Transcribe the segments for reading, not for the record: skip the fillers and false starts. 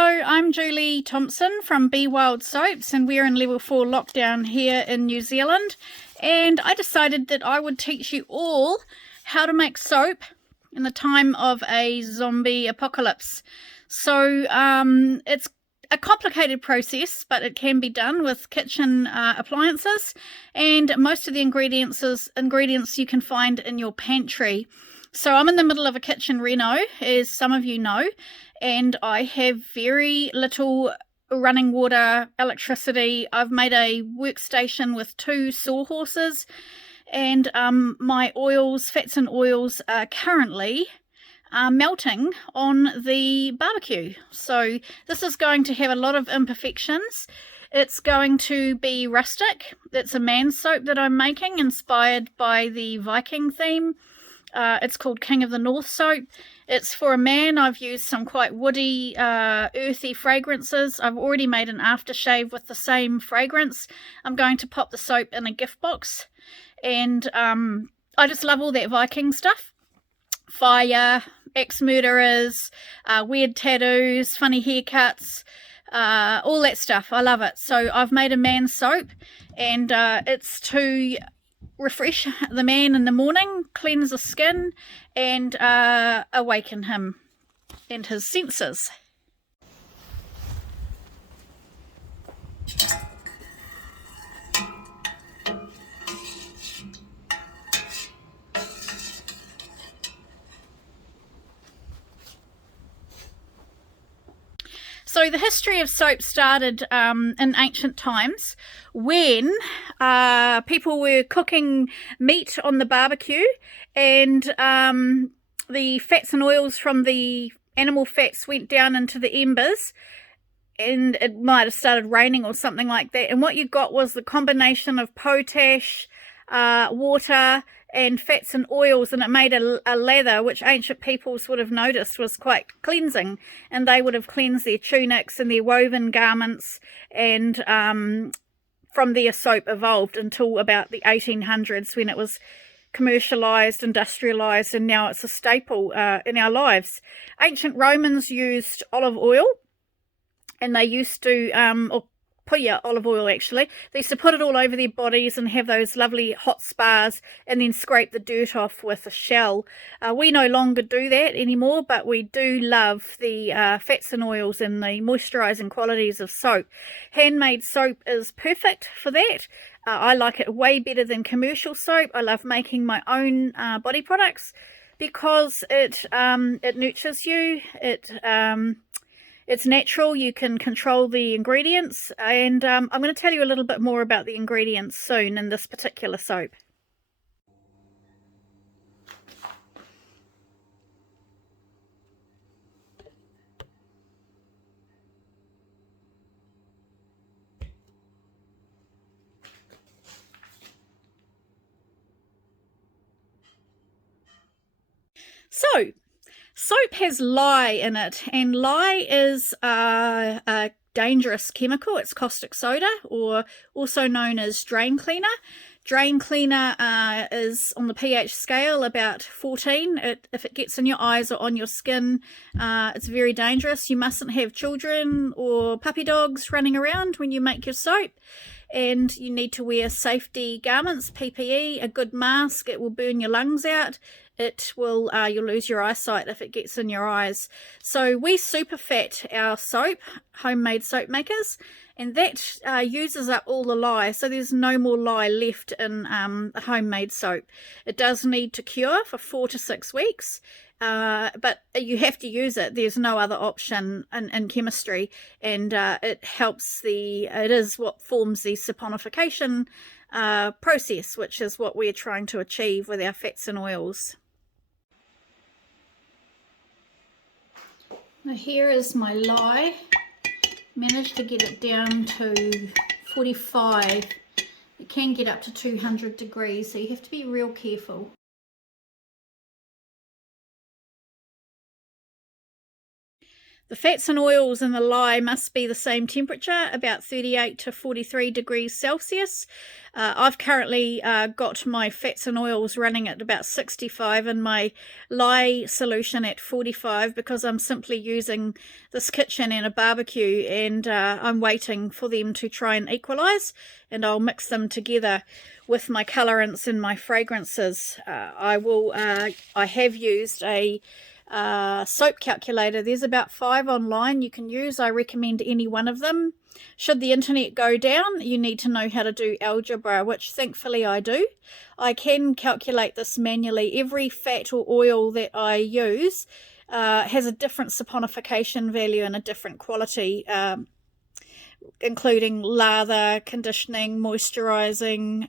Hello, I'm Julie Thompson from Be Wild Soaps, and we're in level 4 lockdown here in New Zealand, and I decided that I would teach you all how to make soap in the time of a zombie apocalypse. So it's a complicated process, but it can be done with kitchen appliances, and most of the ingredients you can find in your pantry. So I'm in the middle of a kitchen reno, as some of you know, and I have very little running water, electricity. I've made a workstation with 2 sawhorses, and my fats and oils are currently melting on the barbecue. So this is going to have a lot of imperfections. It's going to be rustic. It's a man soap that I'm making, inspired by the Viking theme. It's called King of the North soap. It's for a man. I've used some quite woody, earthy fragrances. I've already made an aftershave with the same fragrance. I'm going to pop the soap in a gift box. And I just love all that Viking stuff. Fire, ex-murderers, weird tattoos, funny haircuts, all that stuff. I love it. So I've made a man soap, and it's to refresh the man in the morning, cleanse the skin, and awaken him and his senses. So the history of soap started in ancient times, when people were cooking meat on the barbecue, and the fats and oils from the animal fats went down into the embers, and it might have started raining or something like that. And what you got was the combination of potash, water, and fats and oils, and it made a lather which ancient peoples would have noticed was quite cleansing, and they would have cleansed their tunics and their woven garments, and from there soap evolved until about the 1800s, when it was commercialized, industrialized, and now it's a staple in our lives. Ancient Romans used olive oil, and they used to olive oil actually. They used to put it all over their bodies and have those lovely hot spas, and then scrape the dirt off with a shell. We no longer do that anymore, but we do love the fats and oils and the moisturizing qualities of soap. Handmade soap is perfect for that. I like it way better than commercial soap. I love making my own body products because it nurtures you. It's natural. You can control the ingredients, and I'm going to tell you a little bit more about the ingredients soon in this particular soap. So, soap has lye in it, and lye is a dangerous chemical. It's caustic soda, or also known as drain cleaner. Drain cleaner is on the pH scale about 14. If it gets in your eyes or on your skin, it's very dangerous. You mustn't have children or puppy dogs running around when you make your soap. And you need to wear safety garments, PPE, a good mask. It will burn your lungs out. You'll lose your eyesight if it gets in your eyes. So we super fat our soap, homemade soap makers, and that uses up all the lye. So there's no more lye left in a homemade soap. It does need to cure for 4 to 6 weeks. But you have to use it. There's no other option in chemistry, and it is what forms the saponification process, which is what we're trying to achieve with our fats and oils. Now here is my lye. Managed to get it down to 45. It can get up to 200 degrees, so you have to be real careful. The fats and oils in the lye must be the same temperature, about 38 to 43 degrees Celsius. I've currently got my fats and oils running at about 65 and my lye solution at 45 because I'm simply using this kitchen and a barbecue, and I'm waiting for them to try and equalize, and I'll mix them together with my colorants and my fragrances. I have used a soap calculator. There's about 5 online you can use. I recommend any one of them. Should the internet go down, you need to know how to do algebra, which thankfully I do. I can calculate this manually. Every fat or oil that I use has a different saponification value and a different quality, including lather, conditioning, moisturizing,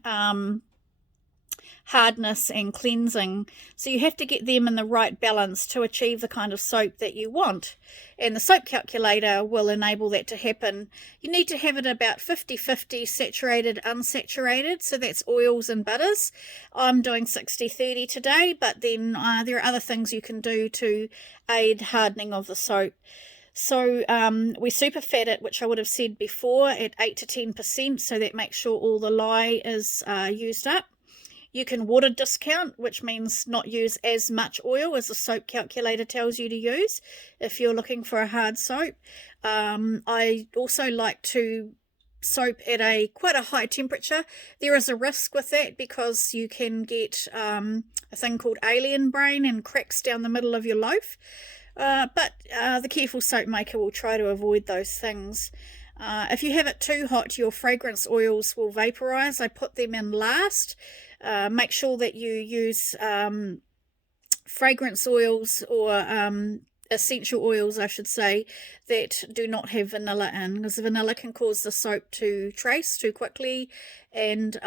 hardness and cleansing. So you have to get them in the right balance to achieve the kind of soap that you want, and the soap calculator will enable that to happen. You need to have it about 50-50 saturated, unsaturated, so that's oils and butters. I'm doing 60-30 today, but then there are other things you can do to aid hardening of the soap. So we super fat it, which I would have said before, at 8 to 10%, so that makes sure all the lye is used up. You can water discount, which means not use as much oil as the soap calculator tells you to use if you're looking for a hard soap. I also like to soap at quite a high temperature. There is a risk with that because you can get a thing called alien brain and cracks down the middle of your loaf. But the careful soap maker will try to avoid those things. If you have it too hot, your fragrance oils will vaporize. I put them in last. Make sure that you use fragrance oils or essential oils, I should say, that do not have vanilla in, because vanilla can cause the soap to trace too quickly, and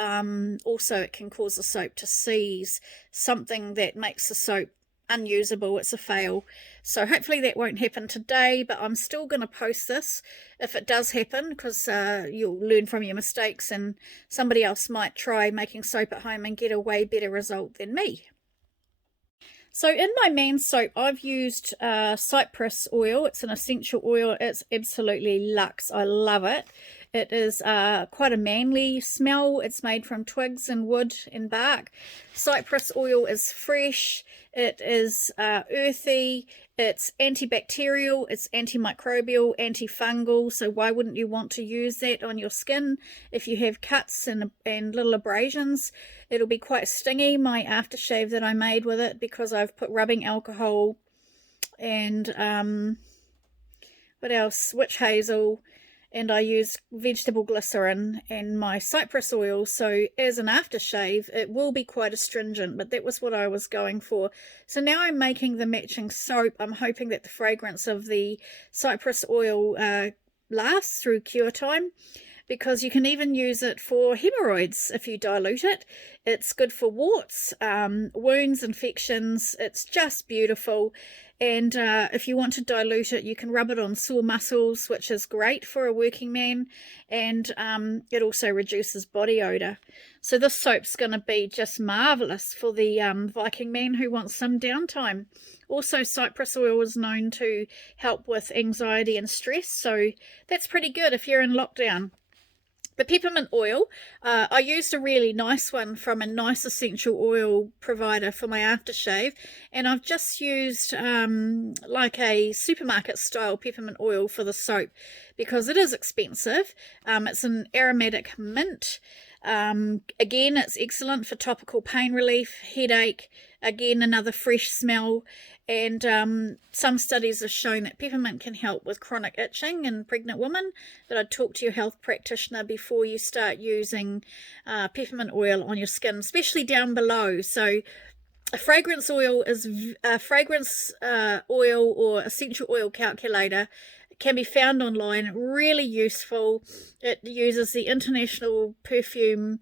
also it can cause the soap to seize, something that makes the soap unusable. It's a fail. So hopefully that won't happen today, but I'm still going to post this if it does happen, because you'll learn from your mistakes and somebody else might try making soap at home and get a way better result than me. So in my man soap, I've used cypress oil. It's an essential oil. It's absolutely luxe. I love it. It is quite a manly smell. It's made from twigs and wood and bark. Cypress oil is fresh. It is earthy. It's antibacterial. It's antimicrobial, antifungal. So why wouldn't you want to use that on your skin if you have cuts and little abrasions? It'll be quite stingy, my aftershave that I made with it, because I've put rubbing alcohol and what else? Witch hazel. And I used vegetable glycerin and my cypress oil, so as an aftershave it will be quite astringent, but that was what I was going for. So now I'm making the matching soap. I'm hoping that the fragrance of the cypress oil lasts through cure time, because you can even use it for hemorrhoids if you dilute it. It's good for warts, wounds, infections. It's just beautiful. And if you want to dilute it, you can rub it on sore muscles, which is great for a working man, and it also reduces body odor. So this soap's going to be just marvelous for the Viking man who wants some downtime. Also, cypress oil is known to help with anxiety and stress, so that's pretty good if you're in lockdown. The peppermint oil, I used a really nice one from a nice essential oil provider for my aftershave, and I've just used like a supermarket style peppermint oil for the soap because it is expensive. It's an aromatic mint. Again, it's excellent for topical pain relief, headache, again another fresh smell, and some studies have shown that peppermint can help with chronic itching in pregnant women. But I'd talk to your health practitioner before you start using peppermint oil on your skin, especially down below. So a fragrance oil is oil or essential oil calculator. It can be found online, really useful. It uses the International Perfume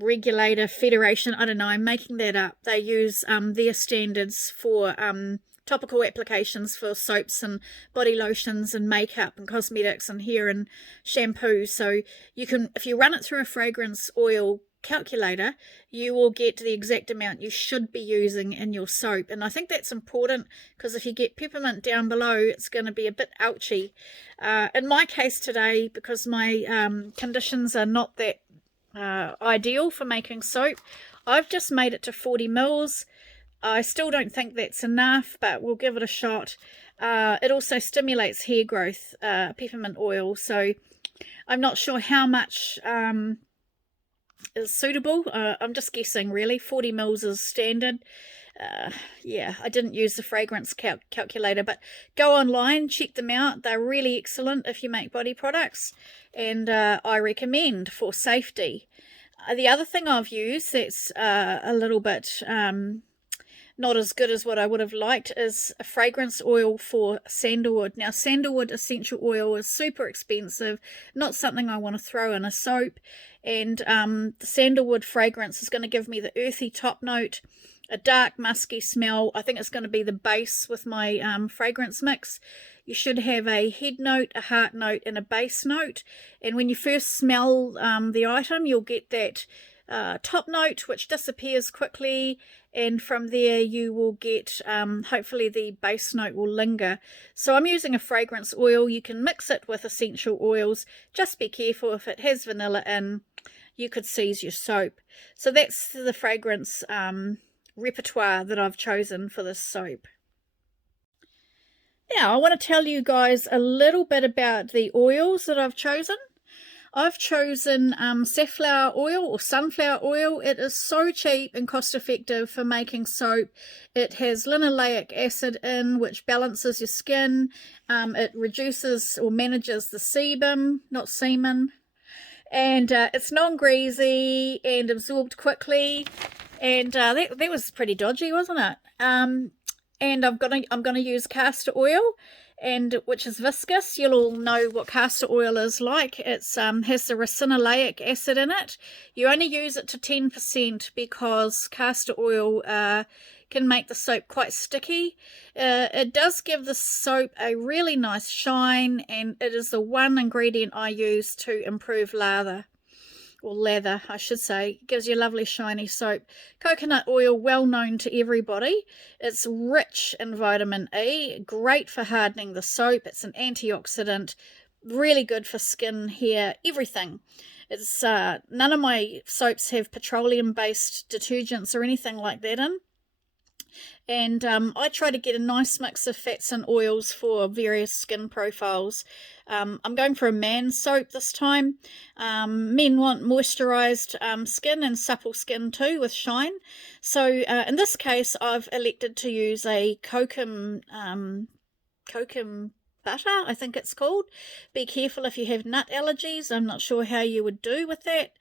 Regulator Federation. I don't know, I'm making that up. They use their standards for topical applications for soaps and body lotions and makeup and cosmetics and hair and shampoo. So you can, if you run it through a fragrance oil calculator, you will get the exact amount you should be using in your soap. And I think that's important, because if you get peppermint down below, it's going to be a bit ouchy. In my case today, because my conditions are not that ideal for making soap, I've just made it to 40 mils. I still don't think that's enough, but we'll give it a shot. It also stimulates hair growth, peppermint oil, so I'm not sure how much is suitable. I'm just guessing, really. 40 mils is standard. Yeah, I didn't use the fragrance calculator, but go online, check them out. They're really excellent if you make body products, and I recommend for safety. The other thing I've used that's a little bit not as good as what I would have liked is a fragrance oil for sandalwood. Now, sandalwood essential oil is super expensive, not something I want to throw in a soap, and the sandalwood fragrance is going to give me the earthy top note, a dark musky smell. I think it's going to be the base with my fragrance mix. You should have a head note, a heart note, and a base note, and when you first smell the item, you'll get that top note, which disappears quickly, and from there you will get hopefully the base note will linger. So I'm using a fragrance oil. You can mix it with essential oils. Just be careful, if it has vanilla in, you could seize your soap. So that's the fragrance repertoire that I've chosen for this soap. Now I want to tell you guys a little bit about the oils that I've chosen. I've chosen safflower oil or sunflower oil. It is so cheap and cost effective for making soap. It has linoleic acid in, which balances your skin. It reduces or manages the sebum, not semen. And it's non-greasy and absorbed quickly. And that was pretty dodgy, wasn't it? And I'm gonna use castor oil, and which is viscous. You'll all know what castor oil is like. It's has the ricinoleic acid in it. You only use it to 10% because castor oil can make the soap quite sticky. It does give the soap a really nice shine, and it is the one ingredient I use to improve lather. Or lather, I should say. It gives you a lovely shiny soap. Coconut oil, well known to everybody. It's rich in vitamin E, great for hardening the soap. It's an antioxidant, really good for skin, hair, everything. It's none of my soaps have petroleum-based detergents or anything like that in. And I try to get a nice mix of fats and oils for various skin profiles. I'm going for a man soap this time. Men want moisturized skin and supple skin too with shine. So in this case, I've elected to use a kokum butter, I think it's called. Be careful if you have nut allergies. I'm not sure how you would do with that.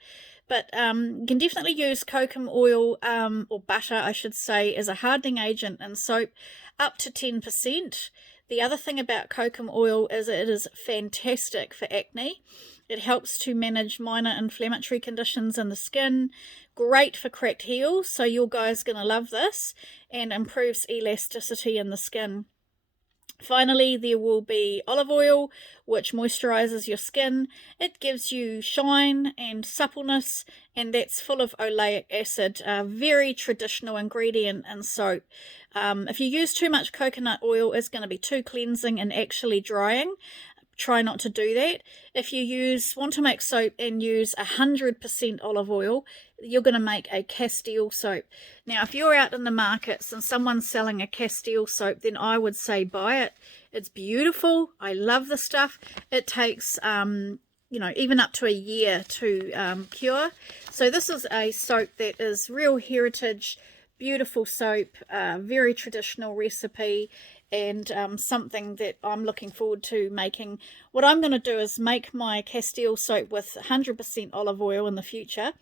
But you can definitely use kokum oil, or butter I should say, as a hardening agent in soap, up to 10%. The other thing about kokum oil is it is fantastic for acne. It helps to manage minor inflammatory conditions in the skin. Great for cracked heels, so your guy's going to love this, and improves elasticity in the skin. Finally, there will be olive oil, which moisturizes your skin. It gives you shine and suppleness, and that's full of oleic acid, a very traditional ingredient in soap. If you use too much coconut oil, it's going to be too cleansing and actually drying. Try not to do that. If you want to make soap and use 100% olive oil, you're going to make a Castile soap. Now, if you're out in the markets and someone's selling a Castile soap, then I would say buy it. It's beautiful. I love the stuff. It takes, even up to a year to cure. So this is a soap that is real heritage, beautiful soap, very traditional recipe, and something that I'm looking forward to making. What I'm going to do is make my Castile soap with 100% olive oil in the future.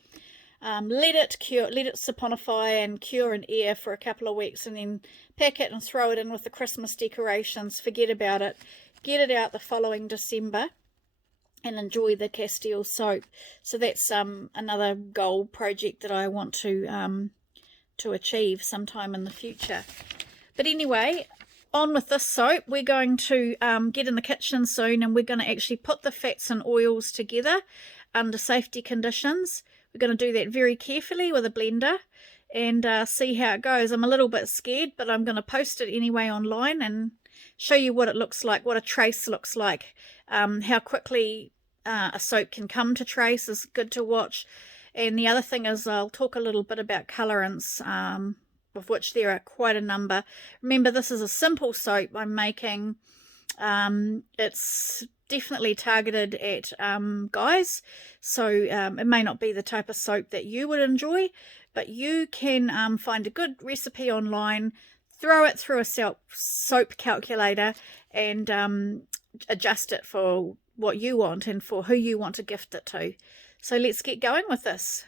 Let it cure, let it saponify and cure in air for a couple of weeks, and then pack it and throw it in with the Christmas decorations. Forget about it. Get it out the following December and enjoy the Castile soap. So that's another goal project that I want to achieve sometime in the future. But anyway, on with this soap. We're going to get in the kitchen soon, and we're going to actually put the fats and oils together under safety conditions. we're going to do that very carefully with a blender and see how it goes. I'm a little bit scared, but I'm going to post it anyway online and show you what it looks like, what a trace looks like. How quickly a soap can come to trace is good to watch. And the other thing is I'll talk a little bit about colorants, of which there are quite a number. Remember, this is a simple soap I'm making. It's definitely targeted at guys, so it may not be the type of soap that you would enjoy, but you can find a good recipe online, throw it through a soap calculator and adjust it for what you want and for who you want to gift it to. So let's get going with this.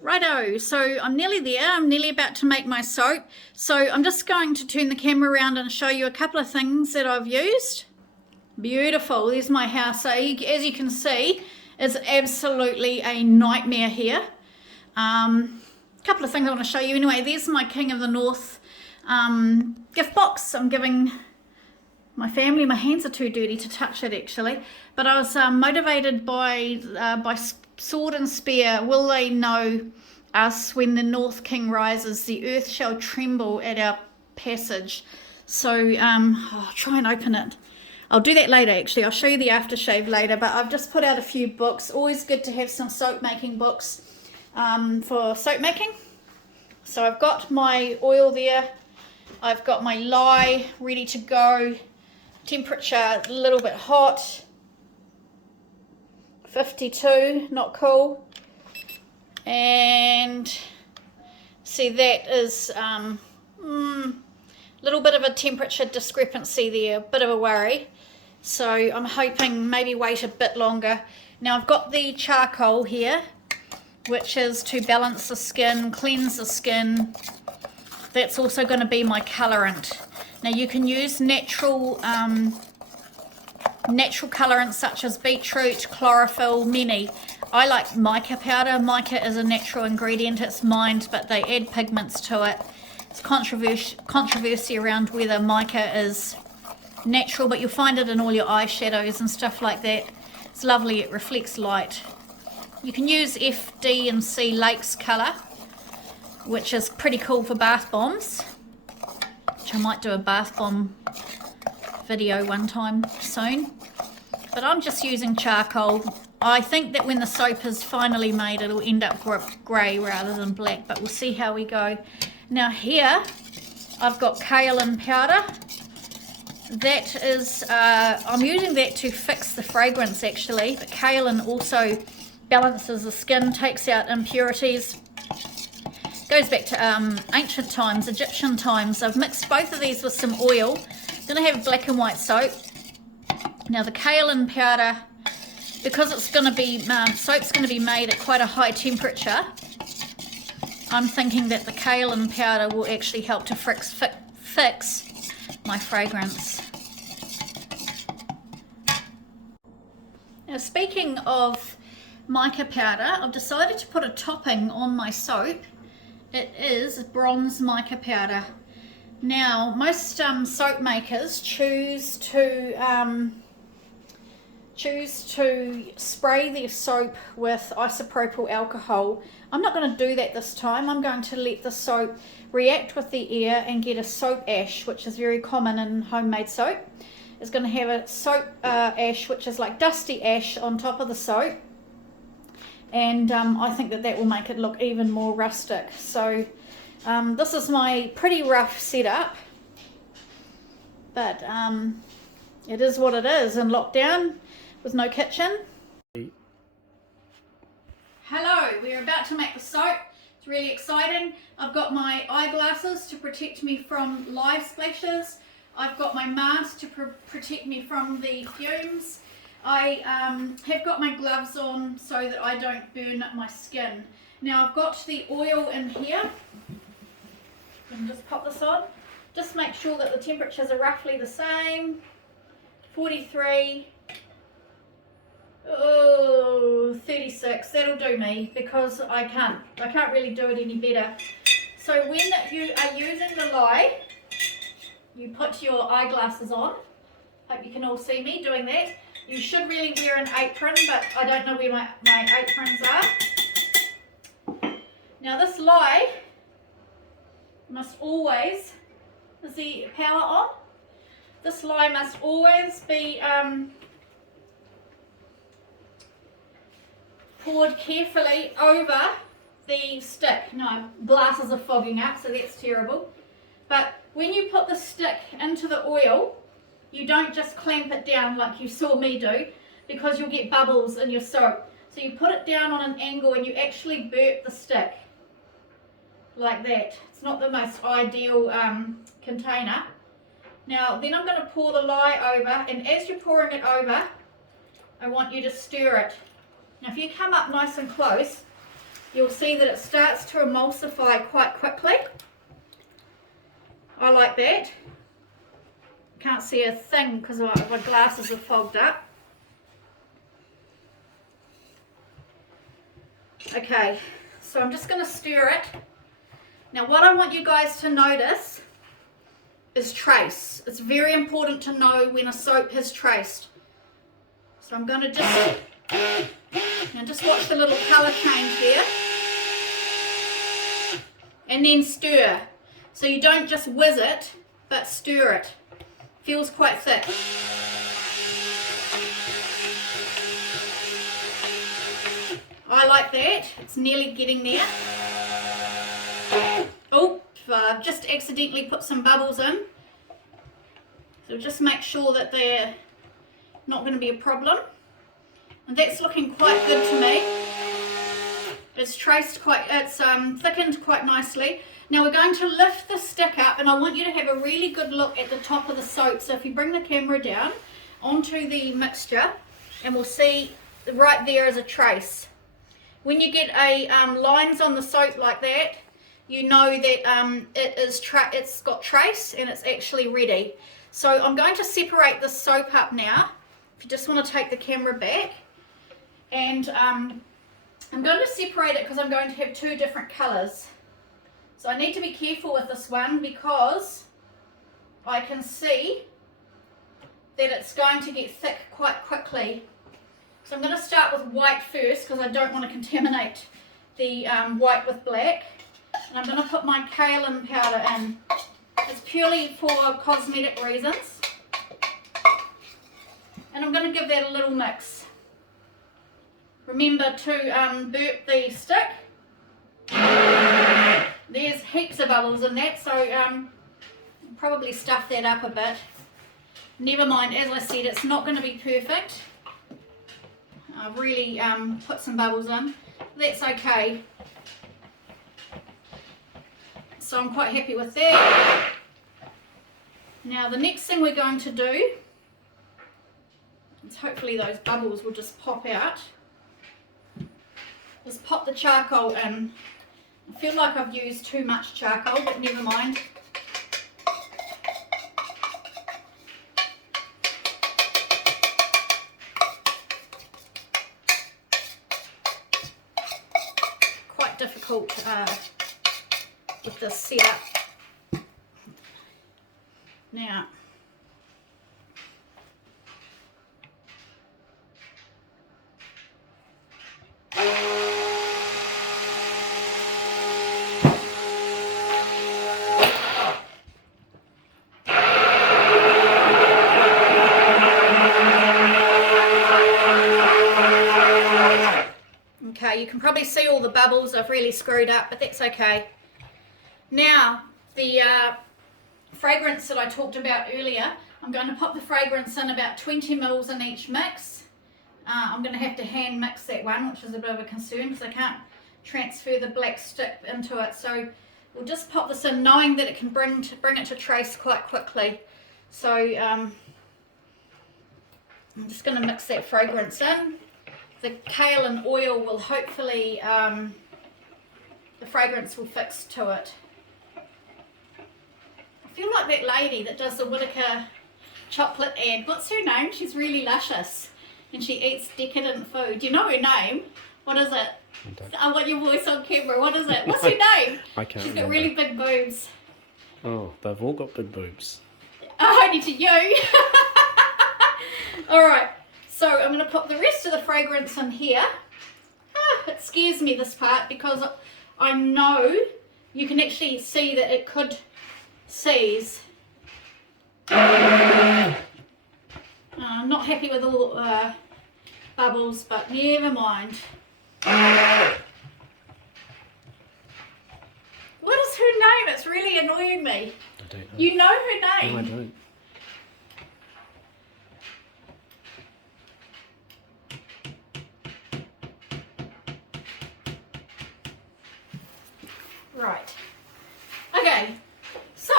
Righto, so I'm nearly there. I'm nearly about to make my soap. So I'm just going to turn the camera around and show you a couple of things that I've used. Beautiful. There's my house. So as you can see, it's absolutely a nightmare here. A couple of things I want to show you anyway. There's my King of the North gift box. I'm giving my family. My hands are too dirty to touch it actually, but I was motivated by Sword and Spear. Will they know us when the North King rises? The earth shall tremble at our passage. So I'll try and open it. I'll do that later actually. I'll show you the aftershave later, but I've just put out a few books. Always good to have some soap making books for soap making. So I've got my oil there. I've got my lye ready to go. Temperature a little bit hot. 52, not cool. And see, that is a little bit of a temperature discrepancy there, a bit of a worry. So I'm hoping maybe wait a bit longer. Now I've got the charcoal here, which is to balance the skin, cleanse the skin. That's also going to be my colorant. Now you can use natural colorants such as beetroot, chlorophyll, many. I like mica powder. Mica is a natural ingredient, it's mined, but they add pigments to it. It's controversy around whether mica is natural, but you'll find it in all your eyeshadows and stuff like that. It's lovely, it reflects light. You can use F, D and C Lakes colour, which is pretty cool for bath bombs, which I might do a bath bomb video one time soon. But I'm just using charcoal. I think that when the soap is finally made, it'll end up grey rather than black, but we'll see how we go. Now here I've got kaolin powder. That is I'm using that to fix the fragrance actually, but kaolin also balances the skin, takes out impurities. Goes back to ancient times, Egyptian times. I've mixed both of these with some oil. Then I have black and white soap. Now the kaolin powder, because it's going to be soap's going to be made at quite a high temperature, I'm thinking that the kaolin powder will actually help to fix my fragrance. Now speaking of mica powder, I've decided to put a topping on my soap. It is bronze mica powder. Now most soap makers choose to spray their soap with isopropyl alcohol. I'm not going to do that this time. I'm going to let the soap react with the air and get a soap ash, which is very common in homemade soap. It's going to have a soap ash, which is like dusty ash on top of the soap. And I think that will make it look even more rustic. So this is my pretty rough setup, but it is what it is in lockdown with no kitchen. Hello, we're about to make the soap. It's really exciting. I've got my eyeglasses to protect me from lye splashes. I've got my mask to protect me from the fumes. I have got my gloves on so that I don't burn my skin. Now I've got the oil in here. And just pop this on. Just make sure that the temperatures are roughly the same. 43. Oh, 36. That'll do me because I can't really do it any better. So when you are using the lye, you put your eyeglasses on. Hope you can all see me doing that. You should really wear an apron, but I don't know where my aprons are. Now this lye must always, is the power on? This lye must always be poured carefully over the stick. No, glasses are fogging up, so that's terrible. But when you put the stick into the oil, you don't just clamp it down like you saw me do, because you'll get bubbles in your soap. So you put it down on an angle and you actually burp the stick like that. It's not the most ideal container. Now then I'm going to pour the lye over, and as you're pouring it over, I want you to stir it. Now if you come up nice and close, you'll see that it starts to emulsify quite quickly. I like that. Can't see a thing because my glasses are fogged up. Okay, so I'm just going to stir it. Now what I want you guys to notice is trace. It's very important to know when a soap has traced. So I'm going to just watch the little colour change here. And then stir. So you don't just whiz it, but stir it. Feels quite thick. I like that. It's nearly getting there. Oh, I've just accidentally put some bubbles in. So just make sure that they're not going to be a problem. And that's looking quite good to me. It's traced quite, it's thickened quite nicely. Now we're going to lift the stick up, and I want you to have a really good look at the top of the soap. So if you bring the camera down onto the mixture, and we'll see right there is a trace. When you get lines on the soap like that, you know that it's got trace and it's actually ready. So I'm going to separate the soap up now. If you just want to take the camera back, and I'm going to separate it because I'm going to have two different colours. So I need to be careful with this one because I can see that it's going to get thick quite quickly. So I'm going to start with white first because I don't want to contaminate the white with black. And I'm going to put my kaolin powder in. It's purely for cosmetic reasons. And I'm going to give that a little mix. Remember to burp the stick. There's heaps of bubbles in that, so probably stuff that up a bit. Never mind, as I said, it's not going to be perfect. I've really put some bubbles in. That's okay. So I'm quite happy with that. Now the next thing we're going to do is, hopefully those bubbles will just pop out, is pop the charcoal in. I feel like I've used too much charcoal, but never mind. Quite difficult with this setup. Now, okay, you can probably see all the bubbles I've really screwed up, but that's okay. Now, the fragrance that I talked about earlier, I'm going to pop the fragrance in about 20 mils in each mix. I'm going to have to hand mix that one, which is a bit of a concern because I can't transfer the black stick into it. So we'll just pop this in, knowing that it can bring it to trace quite quickly. So I'm just going to mix that fragrance in. The kaolin oil will hopefully, the fragrance will fix to it. I feel like that lady that does the Whittaker chocolate ad. What's her name? She's really luscious and she eats decadent food. Do you know her name? What is it? I want your voice on camera. What is it? What's her name? I can't She's remember. got really big boobs. Oh, they've all got big boobs. Only to you. Alright, so I'm going to put the rest of the fragrance in here. It scares me, this part, because I know you can actually see that it could seize. I'm not happy with all bubbles, but never mind. What is her name? It's really annoying me. I don't know. You know her name? No, I don't. Right. Okay, so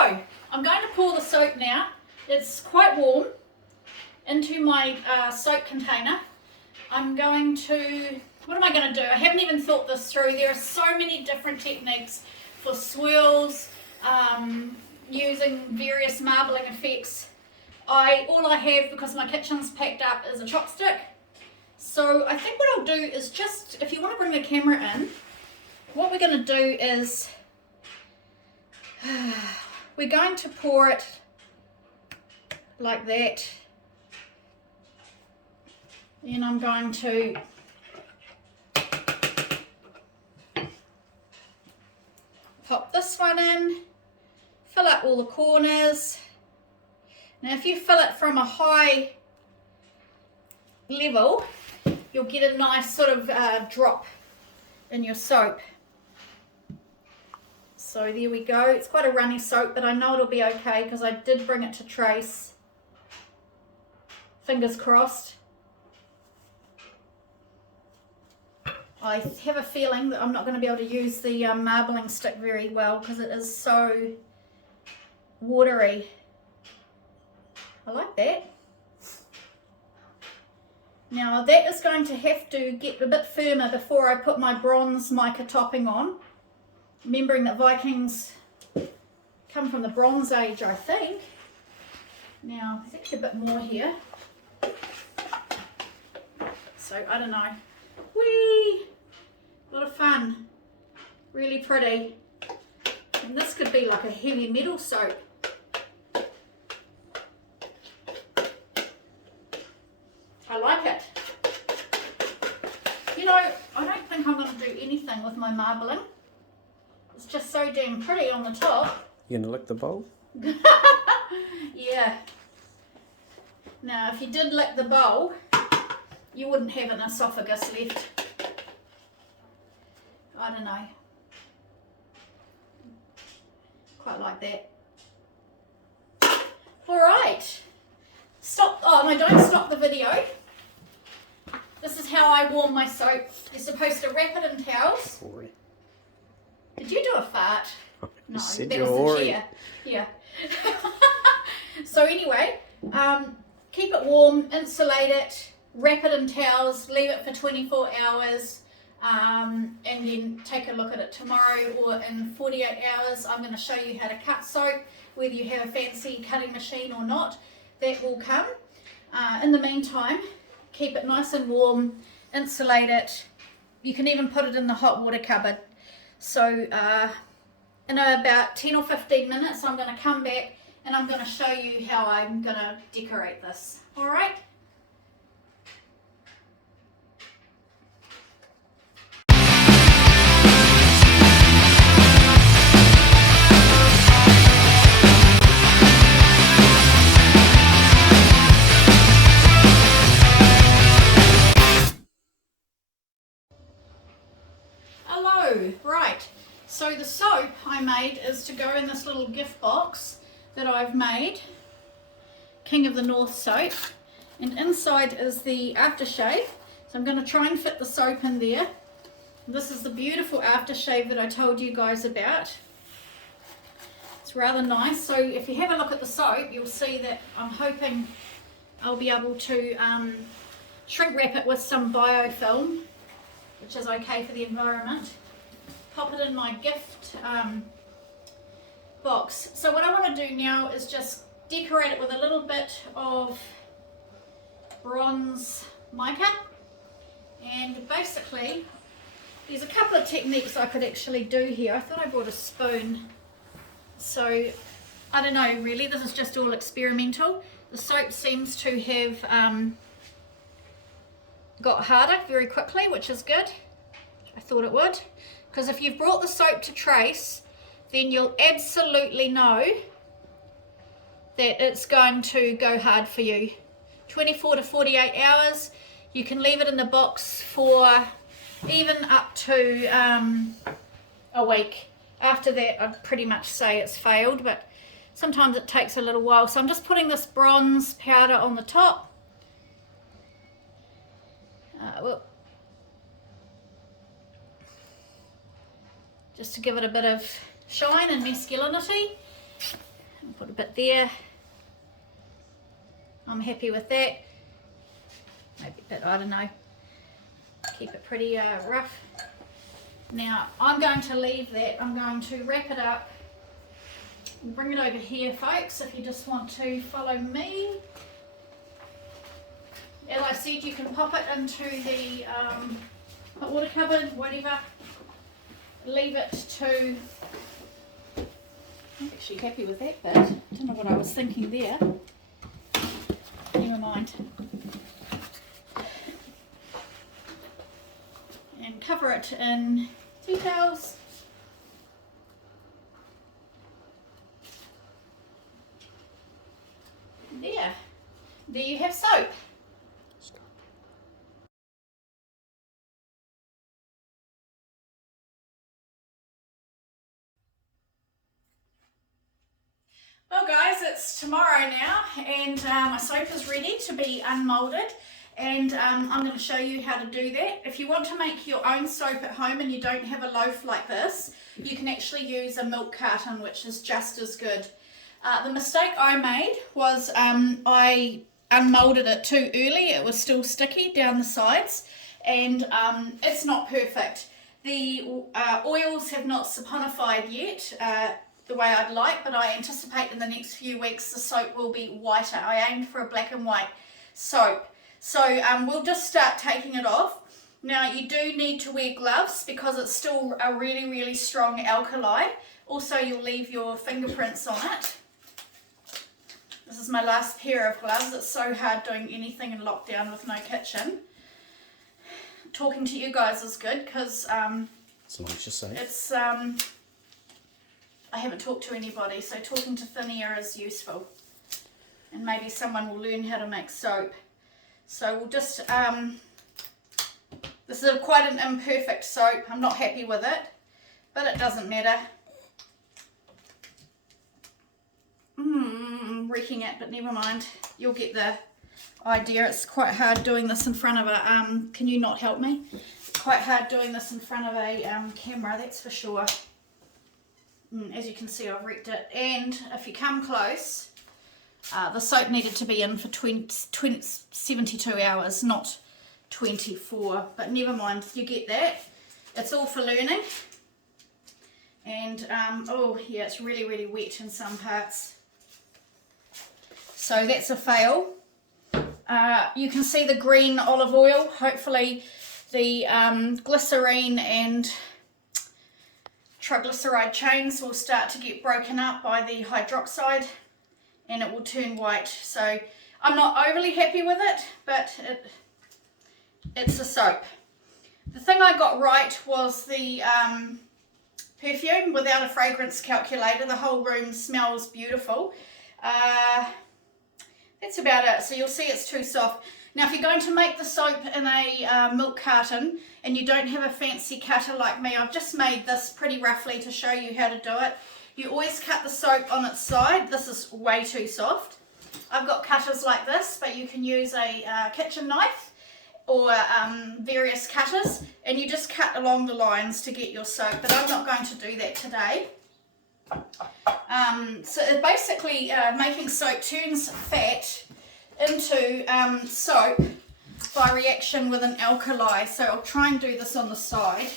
I'm going to pour the soap now. It's quite warm into my soap container. I'm going to, what am I going to do? I haven't even thought this through. There are so many different techniques for swirls, using various marbling effects. All I have, because my kitchen's packed up, is a chopstick. So I think what I'll do is just, if you want to bring the camera in, what we're going to do is we're going to pour it like that, and I'm going to pop this one in, fill up all the corners. Now if you fill it from a high level, you'll get a nice sort of drop in your soap. So there we go. It's quite a runny soap, but I know it'll be okay because I did bring it to trace. Fingers crossed. I have a feeling that I'm not going to be able to use the marbling stick very well because it is so watery. I like that. Now that is going to have to get a bit firmer before I put my bronze mica topping on. Remembering that Vikings come from the Bronze Age, I think. Now, there's actually a bit more here. So, I don't know. Whee! A lot of fun. Really pretty. And this could be like a heavy metal soap. I like it. You know, I don't think I'm going to do anything with my marbling. It's just so damn pretty on the top. You gonna lick the bowl? Yeah. Now, if you did lick the bowl, you wouldn't have an esophagus left. I don't know. Quite like that. Alright. Stop. Oh, no, don't stop the video. This is how I warm my soap. You're supposed to wrap it in towels. Sorry. Did you do a fart? No, said that you're was the alright. chair. Yeah. So anyway, keep it warm, insulate it, wrap it in towels, leave it for 24 hours, and then take a look at it tomorrow or in 48 hours. I'm going to show you how to cut soap, whether you have a fancy cutting machine or not. That will come. In the meantime, keep it nice and warm, insulate it. You can even put it in the hot water cupboard. So in about 10 or 15 minutes I'm going to come back and I'm going to show you how I'm going to decorate this. Alright? Hello, right. So the soap I made is to go in this little gift box that I've made, King of the North soap, and inside is the aftershave. So I'm going to try and fit the soap in there. This is the beautiful aftershave that I told you guys about. It's rather nice. So if you have a look at the soap, you'll see that I'm hoping I'll be able to shrink wrap it with some biofilm, which is okay for the environment. Pop it in my gift box. So what I want to do now is just decorate it with a little bit of bronze mica, and basically there's a couple of techniques I could actually do here. I thought I brought a spoon, so I don't know really, this is just all experimental. The soap seems to have got harder very quickly, which is good. I thought it would, because if you've brought the soap to trace, then you'll absolutely know that it's going to go hard for you. 24 to 48 hours. You can leave it in the box for even up to a week. After that, I'd pretty much say it's failed, but sometimes it takes a little while. So I'm just putting this bronze powder on the top. Just to give it a bit of shine and masculinity. I'll put a bit there. I'm happy with that. Maybe a bit, I don't know. Keep it pretty rough. Now I'm going to leave that. I'm going to wrap it up and bring it over here, folks, if you just want to follow me. As I said, you can pop it into the hot water cupboard, whatever. Leave it to... I'm actually happy with that bit. Don't know what I was thinking there. Never mind. And cover it in tea towels. There you have soap. Well guys, it's tomorrow now, and my soap is ready to be unmolded, and I'm going to show you how to do that. If you want to make your own soap at home and you don't have a loaf like this, you can actually use a milk carton, which is just as good. The mistake I made was I unmolded it too early. It was still sticky down the sides, and it's not perfect. The oils have not saponified yet, the way I'd like, but I anticipate in the next few weeks the soap will be whiter. I aimed for a black and white soap. So we'll just start taking it off. Now you do need to wear gloves because it's still a really, really strong alkali. Also, you'll leave your fingerprints on it. This is my last pair of gloves. It's so hard doing anything in lockdown with no kitchen. Talking to you guys is good because So what you say? it's I haven't talked to anybody, so talking to thin air is useful, and maybe someone will learn how to make soap. So we'll just this is quite an imperfect soap. I'm not happy with it, but it doesn't matter. I'm wrecking it, but never mind. You'll get the idea. It's quite hard doing this in front of a can you not help me? Quite hard doing this in front of a camera, that's for sure. As you can see, I've wrecked it, and if you come close, the soap needed to be in for 72 hours, not 24, but never mind, you get that. It's all for learning. And oh yeah, it's really, really wet in some parts, so that's a fail. You can see the green olive oil. Hopefully the glycerine and triglyceride chains will start to get broken up by the hydroxide, and it will turn white. So I'm not overly happy with it, but it's a soap. The thing I got right was the perfume without a fragrance calculator. The whole room smells beautiful. That's about it. So you'll see it's too soft. Now if you're going to make the soap in a milk carton and you don't have a fancy cutter like me, I've just made this pretty roughly to show you how to do it. You always cut the soap on its side. This is way too soft. I've got cutters like this, but you can use a kitchen knife or various cutters, and you just cut along the lines to get your soap, but I'm not going to do that today. So it basically making soap turns fat into soap by reaction with an alkali. So I'll try and do this on the side.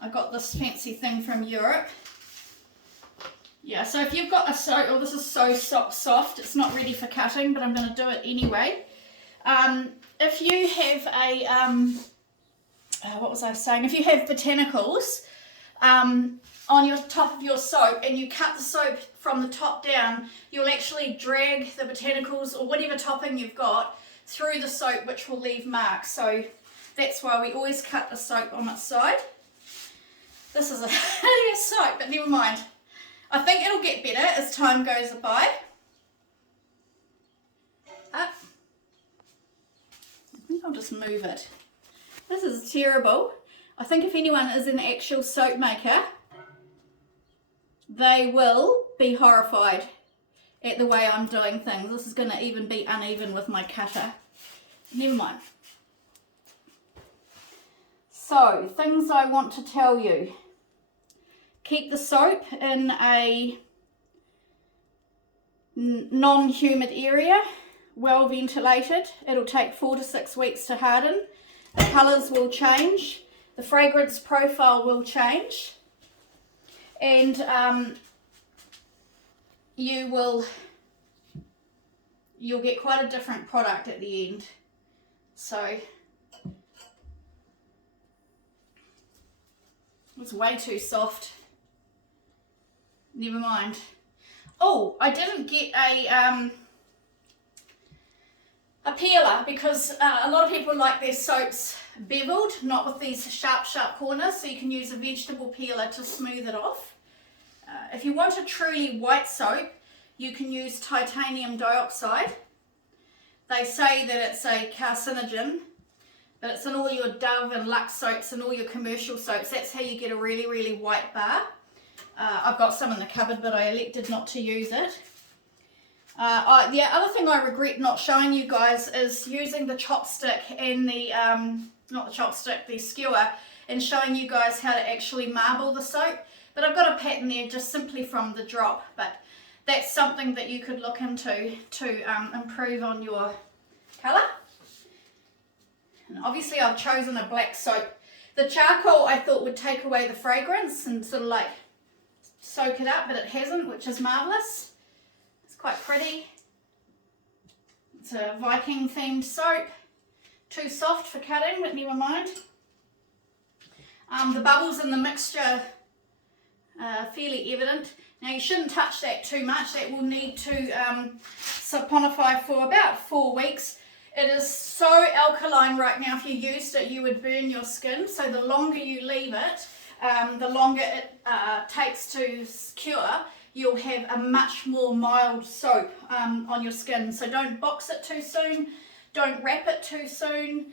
I got this fancy thing from Europe. Yeah, so if you've got a soap, oh, this is so soft, it's not ready for cutting, but I'm going to do it anyway. If you have a, what was I saying? If you have botanicals on your top of your soap and you cut the soap from the top down, you'll actually drag the botanicals or whatever topping you've got through the soap, which will leave marks. So that's why we always cut the soap on its side. This is a hideous soap, but never mind. I think it'll get better as time goes by. Up. I think I'll just move it. This is terrible. I think if anyone is an actual soap maker, they will be horrified at the way I'm doing things. This is going to even be uneven with my cutter. Never mind. So, things I want to tell you. Keep the soap in a non-humid area, well ventilated. It'll take 4 to 6 weeks to harden. The colours will change. The fragrance profile will change. And you'll get quite a different product at the end. So it's way too soft. Never mind. Oh, I didn't get a peeler because a lot of people like their soaps beveled, not with these sharp corners, so you can use a vegetable peeler to smooth it off. If you want a truly white soap, you can use titanium dioxide. They say that it's a carcinogen, but it's in all your Dove and Lux soaps and all your commercial soaps. That's how you get a really, really white bar. I've got some in the cupboard, but I elected not to use it. The other thing I regret not showing you guys is using the chopstick and the, not the chopstick, the skewer, and showing you guys how to actually marble the soap. But I've got a pattern there just simply from the drop, but that's something that you could look into to improve on your colour. And obviously I've chosen a black soap. The charcoal I thought would take away the fragrance and sort of like soak it up, but it hasn't, which is marvellous. It's quite pretty. It's a Viking themed soap. Too soft for cutting, but never mind. The bubbles in the mixture are fairly evident. Now you shouldn't touch that too much. That will need to saponify for about 4 weeks. It is so alkaline right now. If you used it, you would burn your skin. So the longer you leave it, the longer it takes to cure. You'll have a much more mild soap on your skin. So don't box it too soon. Don't wrap it too soon.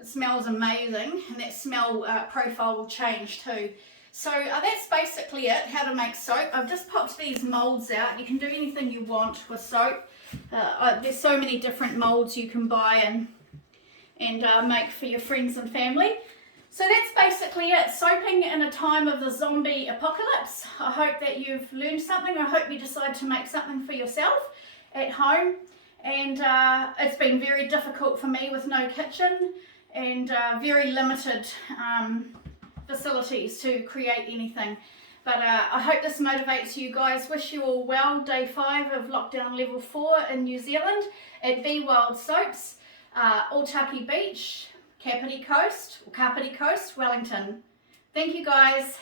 It smells amazing, and that smell profile will change too. So that's basically it, how to make soap. I've just popped these moulds out. You can do anything you want with soap. There's so many different moulds you can buy and make for your friends and family. So that's basically it, soaping in a time of the zombie apocalypse. I hope that you've learned something. I hope you decide to make something for yourself at home. And it's been very difficult for me with no kitchen and very limited facilities to create anything. But I hope this motivates you guys. Wish you all well. Day 5 of lockdown level 4 in New Zealand at Be Wild Soaps, Otaki Beach, Kapiti Coast, Wellington. Thank you guys.